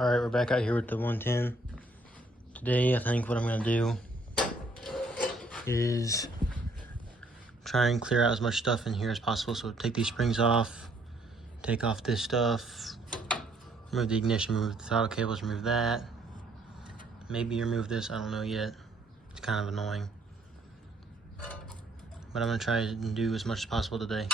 All right, we're back out here with the 110. Today, I think what I'm gonna do is try and clear out as much stuff in here as possible. So take these springs off, take off this stuff, remove the ignition, remove the throttle cables, remove that. Maybe remove this, I don't know yet. It's kind of annoying. But I'm gonna try and do as much as possible today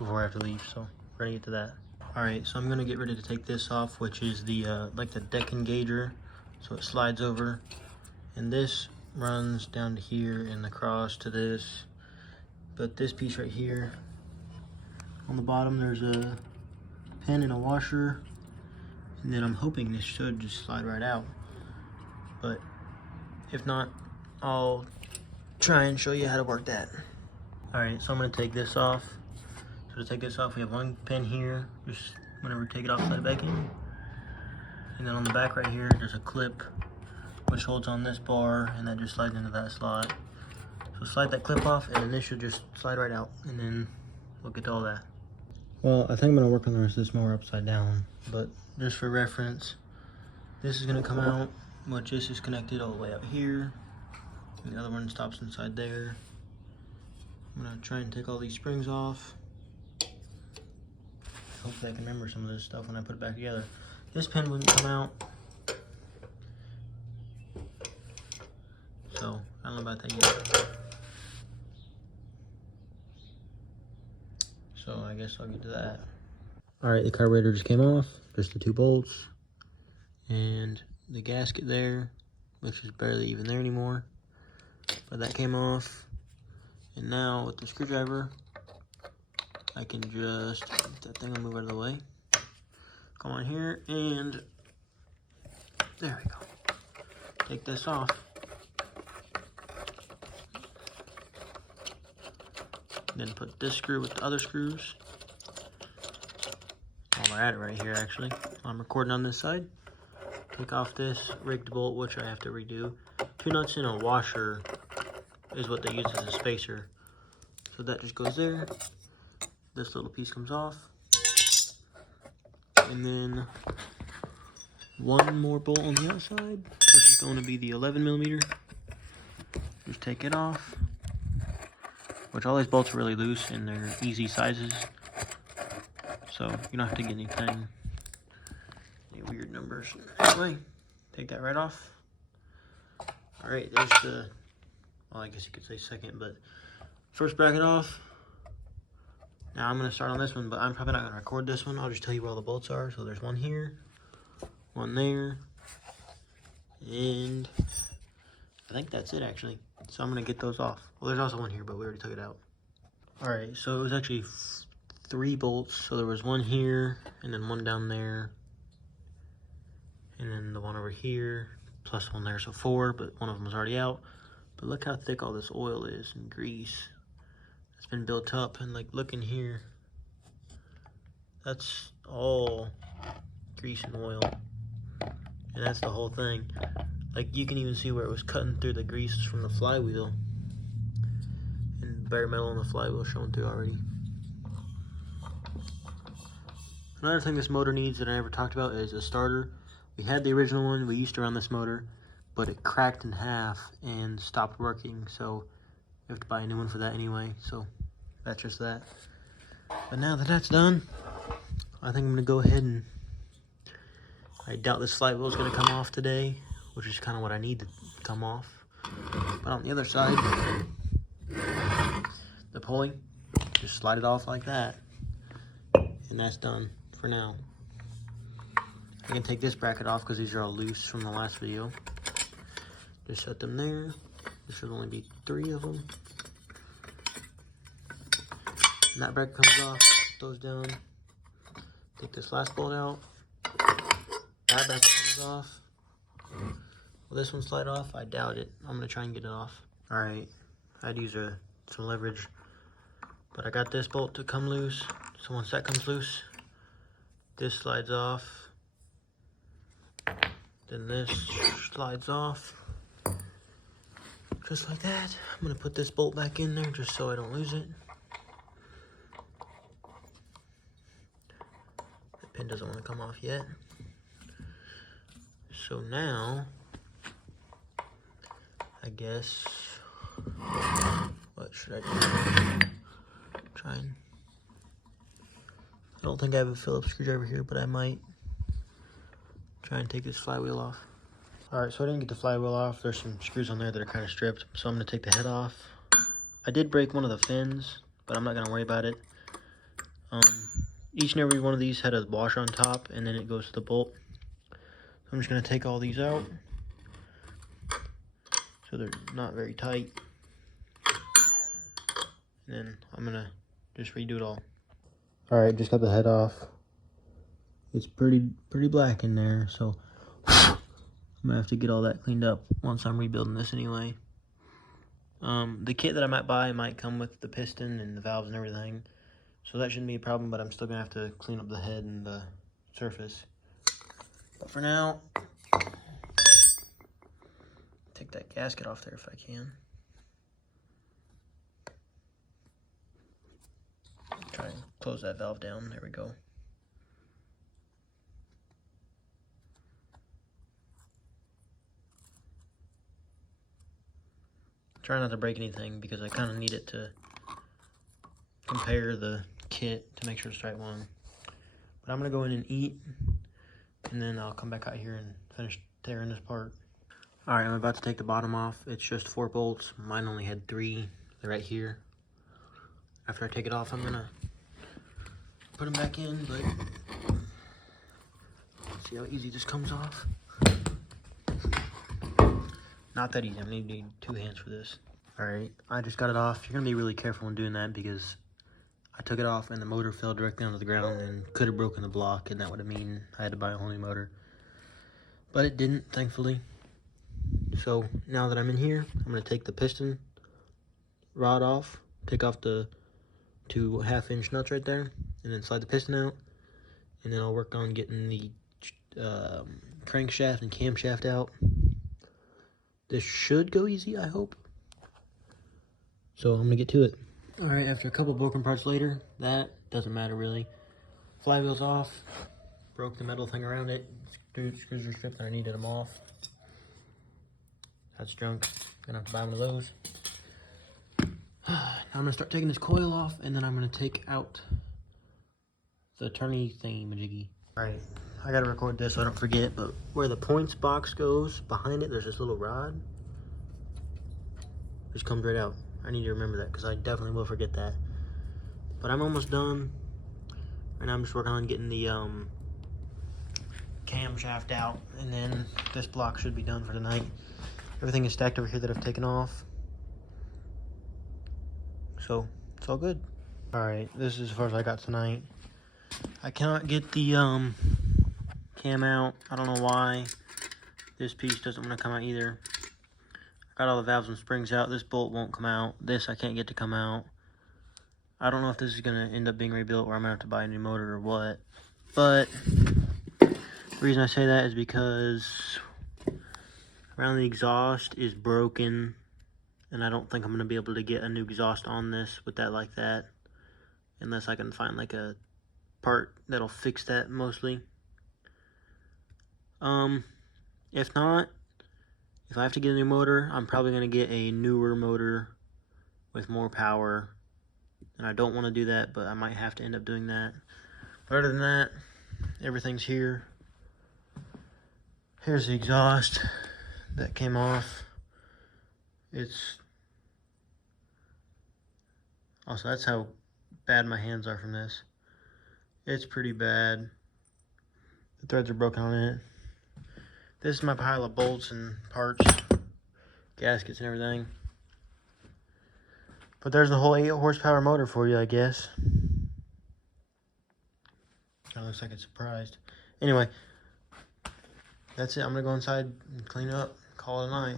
before I have to leave, so we're gonna get to that. All right, so I'm gonna get ready to take this off, which is the like the deck engager. So it slides over, and this runs down to here and across to this. But this piece right here, on the bottom, there's a pin and a washer, and then I'm hoping this should just slide right out. But if not, I'll try and show you how to work that. All right, so I'm gonna take this off. So to take this off, we have one pin here, just whenever we take it off, slide it back in. And then on the back right here, there's a clip which holds on this bar, and that just slides into that slot. So slide that clip off, and then this should just slide right out, and then we'll get to all that. Well, I think I'm gonna work on the rest of this mower upside down, but just for reference, this is gonna come out, which this is connected all the way out here, and the other one stops inside there. I'm gonna try and take all these springs off. Hopefully I can remember some of this stuff when I put it back together. This pin wouldn't come out, so I don't know about that yet. So I guess I'll get to that. All right, the carburetor just came off, just the 2 bolts, and the gasket there, which is barely even there anymore, but that came off. And now with the screwdriver, I can just, that thing will move out of the way. Come on here, and there we go. Take this off. Then put this screw with the other screws. While we're at it right here, actually. I'm recording on this side. Take off this rigged bolt, which I have to redo. 2 nuts and a washer is what they use as a spacer. So that just goes there. This little piece comes off. And then one more bolt on the outside, which is going to be the 11mm. Just take it off. Which all these bolts are really loose and they're easy sizes. So you don't have to get any weird numbers. Anyway, take that right off. Alright, there's the, well, I guess you could say second, but first bracket off. Now I'm gonna start on this one, but I'm probably not gonna record this one. I'll just tell you where all the bolts are. So there's one here, one there, and I think that's it actually. So I'm gonna get those off. Well, there's also one here, but we already took it out. All right, so it was actually 3 bolts. So there was one here, and then one down there, and then the one over here, plus one there, so 4, but one of them was already out. But look how thick all this oil is and grease. It's been built up, and like look in here. That's all grease and oil. And that's the whole thing. Like you can even see where it was cutting through the grease from the flywheel. And bare metal on the flywheel showing through already. Another thing this motor needs that I never talked about is a starter. We had the original one we used to run this motor, but it cracked in half and stopped working, so you have to buy a new one for that anyway, so that's just that. But now that that's done, I think I'm gonna go ahead and, I doubt this flywheel is gonna come off today, which is kind of what I need to come off. But on the other side, the pulley, just slide it off like that, and that's done for now. I can take this bracket off because these are all loose from the last video. Just set them there. There should only be 3 of them. And that bracket comes off, put those down. Take this last bolt out. That bracket comes off. Will this one slide off? I doubt it. I'm gonna try and get it off. All right, I'd use some leverage, but I got this bolt to come loose. So once that comes loose, this slides off. Then this slides off. Just like that. I'm gonna put this bolt back in there just so I don't lose it. The pin doesn't want to come off yet. So now, I guess, what should I do? Try and, I don't think I have a Phillips screwdriver here, but I might try and take this flywheel off. Alright, so I didn't get the flywheel off. There's some screws on there that are kind of stripped, so I'm going to take the head off. I did break one of the fins, but I'm not going to worry about it. Each and every one of these had a washer on top, and then it goes to the bolt. So I'm just going to take all these out, so they're not very tight. And then I'm going to just redo it all. Alright, just got the head off. It's pretty black in there, so I'm going to have to get all that cleaned up once I'm rebuilding this anyway. The kit that I might buy might come with the piston and the valves and everything. So that shouldn't be a problem, but I'm still going to have to clean up the head and the surface. But for now, take that gasket off there if I can. Try and close that valve down. There we go. Try not to break anything because I kind of need it to compare the kit to make sure it's the right one. But I'm going to go in and eat, and then I'll come back out here and finish tearing this apart. Alright, I'm about to take the bottom off. It's just 4 bolts. Mine only had 3. They're right here. After I take it off, I'm going to put them back in, but see how easy this comes off. Not that easy. I'm going to need 2 hands for this. Alright, I just got it off. You're going to be really careful when doing that because I took it off and the motor fell directly onto the ground and could have broken the block, and that would have mean I had to buy a whole new motor. But it didn't, thankfully. So now that I'm in here, I'm going to take the piston rod off, take off the 2 1/2-inch nuts right there, and then slide the piston out. And then I'll work on getting the crankshaft and camshaft out. This should go easy, I hope. So I'm going to get to it. Alright, after a couple broken parts later, that doesn't matter really. Flywheel's off. Broke the metal thing around it. Screws are stripped and I needed them off. That's junk. Gonna have to buy one of those. Now I'm gonna start taking this coil off, and then I'm gonna take out the turny thingy-majiggy. Alright, I gotta record this so I don't forget, but where the points box goes, behind it there's this little rod. Just comes right out. I need to remember that because I definitely will forget that. But I'm almost done. Right now I'm just working on getting the camshaft out, and then this block should be done for tonight. Everything is stacked over here that I've taken off. So it's all good. Alright, this is as far as I got tonight. I cannot get the cam out. I don't know why. This piece doesn't want to come out either. I got all the valves and springs out. This bolt won't come out. This I can't get to come out. I don't know if this is going to end up being rebuilt or I'm going to have to buy a new motor or what. But the reason I say that is because around the exhaust is broken. And I don't think I'm going to be able to get a new exhaust on this with that like that. Unless I can find like a part that'll fix that mostly. If not, if I have to get a new motor, I'm probably going to get a newer motor with more power. And I don't want to do that, but I might have to end up doing that. But other than that, everything's here. Here's the exhaust that came off. It's also, that's how bad my hands are from this. It's pretty bad. The threads are broken on it. This is my pile of bolts and parts, gaskets and everything. But there's the whole 8 horsepower motor for you, I guess. Kind of looks like it's surprised. Anyway, that's it. I'm going to go inside and clean up, call it a night.